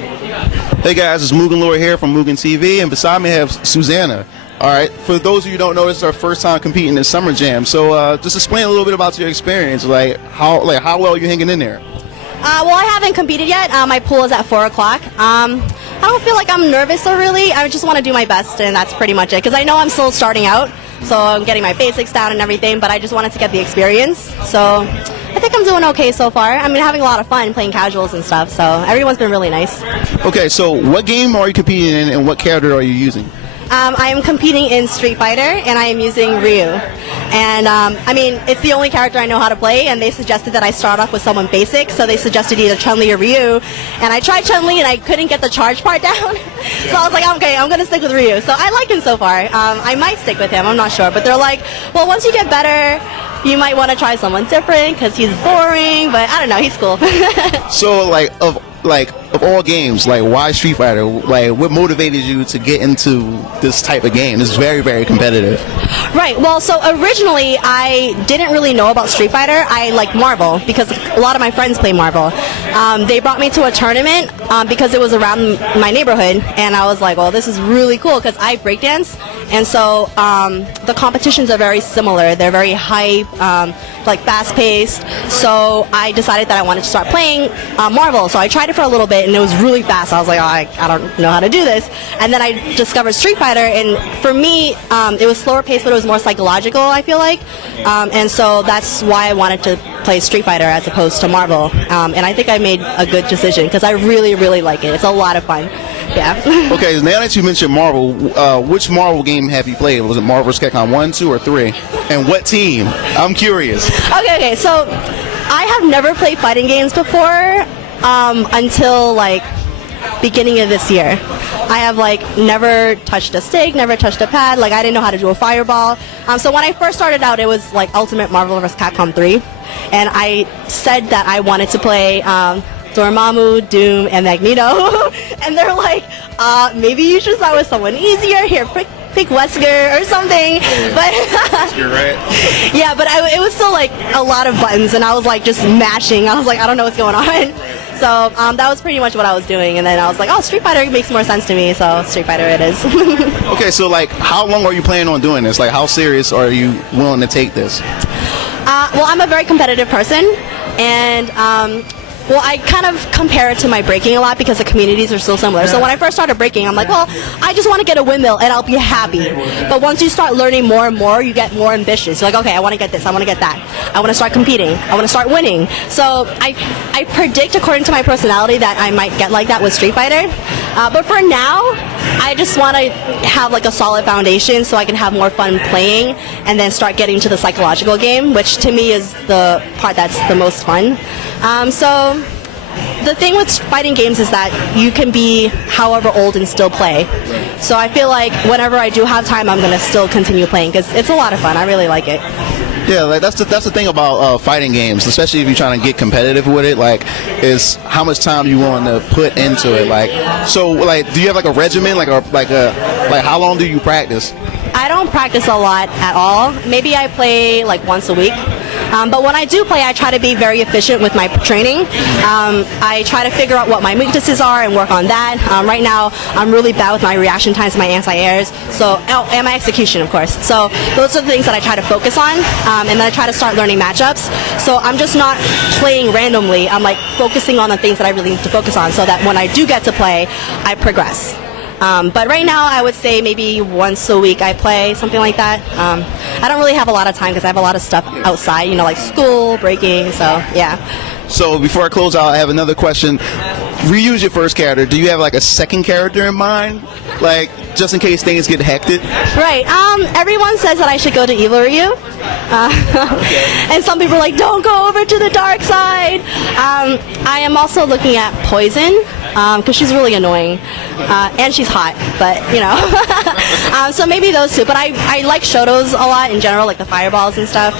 Hey guys, it's MugenLord here from Mugen TV, and beside me I have Susanna. Alright, for those of you who don't know, this is our first time competing in Summer Jam, so just explain a little bit about your experience, how well you're hanging in there. Well, I haven't competed yet. My pool is at 4 o'clock. I don't feel like I'm nervous or really. I just want to do my best, and that's pretty much it, because I know I'm still starting out, so I'm getting my basics down and everything, but I just wanted to get the experience, so I think I'm doing okay so far. I mean, having a lot of fun playing casuals and stuff, so everyone's been really nice. Okay, so what game are you competing in, and what character are you using? I am competing in Street Fighter, and I am using Ryu. And, I mean, it's the only character I know how to play, and they suggested that I start off with someone basic, so they suggested either Chun-Li or Ryu. And I tried Chun-Li, and I couldn't get the charge part down. So I was like, okay, I'm going to stick with Ryu. So I like him so far. I might stick with him, I'm not sure. But they're like, well, once you get better, you might want to try someone different, because he's boring, but I don't know, he's cool. So, of all games, why Street Fighter? What motivated you to get into this type of game? This is very, very competitive. Right. Well, so originally I didn't really know about Street Fighter. I like Marvel because a lot of my friends play Marvel. They brought me to a tournament because it was around my neighborhood, and I was like, well, this is really cool because I breakdance, and so the competitions are very similar. They're very hype, fast-paced. So I decided that I wanted to start playing Marvel. So I tried it for a little bit, and it was really fast. I was like, oh, I don't know how to do this. And then I discovered Street Fighter, and for me, it was slower paced, but it was more psychological, I feel like. And so that's why I wanted to play Street Fighter as opposed to Marvel. And I think I made a good decision because I really, really like it. It's a lot of fun. Yeah. Okay, now that you mentioned Marvel, which Marvel game have you played? Was it Marvel vs. Capcom 1, 2, or 3? And what team? I'm curious. Okay, so I have never played fighting games before until, beginning of this year. I have, never touched a stick, never touched a pad. I didn't know how to do a fireball. So when I first started out, it was, Ultimate Marvel vs. Capcom 3. And I said that I wanted to play Dormammu, Doom, and Magneto. And they're like, maybe you should start with someone easier. Here, pick Wesker or something. But you're right. Yeah, but it was still a lot of buttons, and I was just mashing. I was like, I don't know what's going on. So that was pretty much what I was doing, and then I was like, oh, Street Fighter makes more sense to me, so Street Fighter it is. Okay, so how long are you planning on doing this? How serious are you willing to take this? Well, I'm a very competitive person, and well, I kind of compare it to my breaking a lot because the communities are so similar. So when I first started breaking, I'm like, well, I just want to get a windmill and I'll be happy. But once you start learning more and more, you get more ambitious. You're like, okay, I want to get this, I want to get that. I want to start competing. I want to start winning. So I predict, according to my personality, that I might get like that with Street Fighter. But for now, I just want to have a solid foundation so I can have more fun playing and then start getting to the psychological game, which to me is the part that's the most fun. So the thing with fighting games is that you can be however old and still play. So I feel like whenever I do have time, I'm going to still continue playing because it's a lot of fun. I really like it. Yeah, that's the thing about fighting games, especially if you're trying to get competitive with it. Is how much time you want to put into it. Do you have a regimen? How long do you practice? I don't practice a lot at all. Maybe I play once a week. But when I do play, I try to be very efficient with my training. I try to figure out what my weaknesses are and work on that. Right now, I'm really bad with my reaction times, my anti-airs, and my execution, of course. So those are the things that I try to focus on, and then I try to start learning matchups. So I'm just not playing randomly. I'm focusing on the things that I really need to focus on so that when I do get to play, I progress. But right now, I would say maybe once a week I play, something like that. I don't really have a lot of time because I have a lot of stuff outside, like school, breaking, so yeah. So before I close out, I have another question. Ryu's your first character. Do you have a second character in mind? Just in case things get hectic? Right. Everyone says that I should go to Evil Ryu. And some people are like, don't go over to the dark side. I am also looking at Poison, because she's really annoying. And she's hot, but, so maybe those two. But I like Shotos a lot in general, the fireballs and stuff.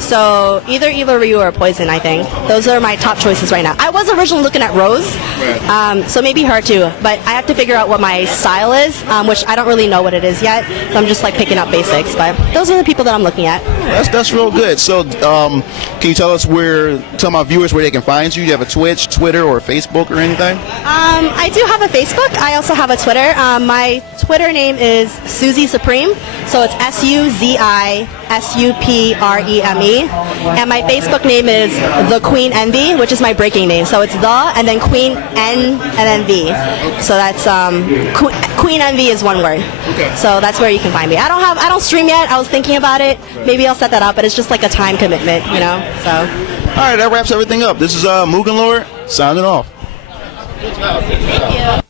So either Eva, Ryu, or Poison, I think. Those are my top choices right now. I was originally looking at Rose, so maybe her too. But I have to figure out what my style is, which I don't really know what it is yet. So I'm just like picking up basics. But those are the people that I'm looking at. That's real good. So can you tell my viewers where they can find you? Do you have a Twitch, Twitter, or Facebook or anything? I do have a Facebook. I also have a Twitter. My Twitter name is Suzi Supreme. So it's SuziSupreme. And my Facebook name is The Queen Envy, which is my breaking name. So it's the and then Queen N and then V. So that's Queen Envy is one word. Okay. So that's where you can find me. I don't stream yet. I was thinking about it. Maybe I'll set that up, but it's just like a time commitment, you know. So. All right, that wraps everything up. This is MugenLord signing off. Good job. Thank you.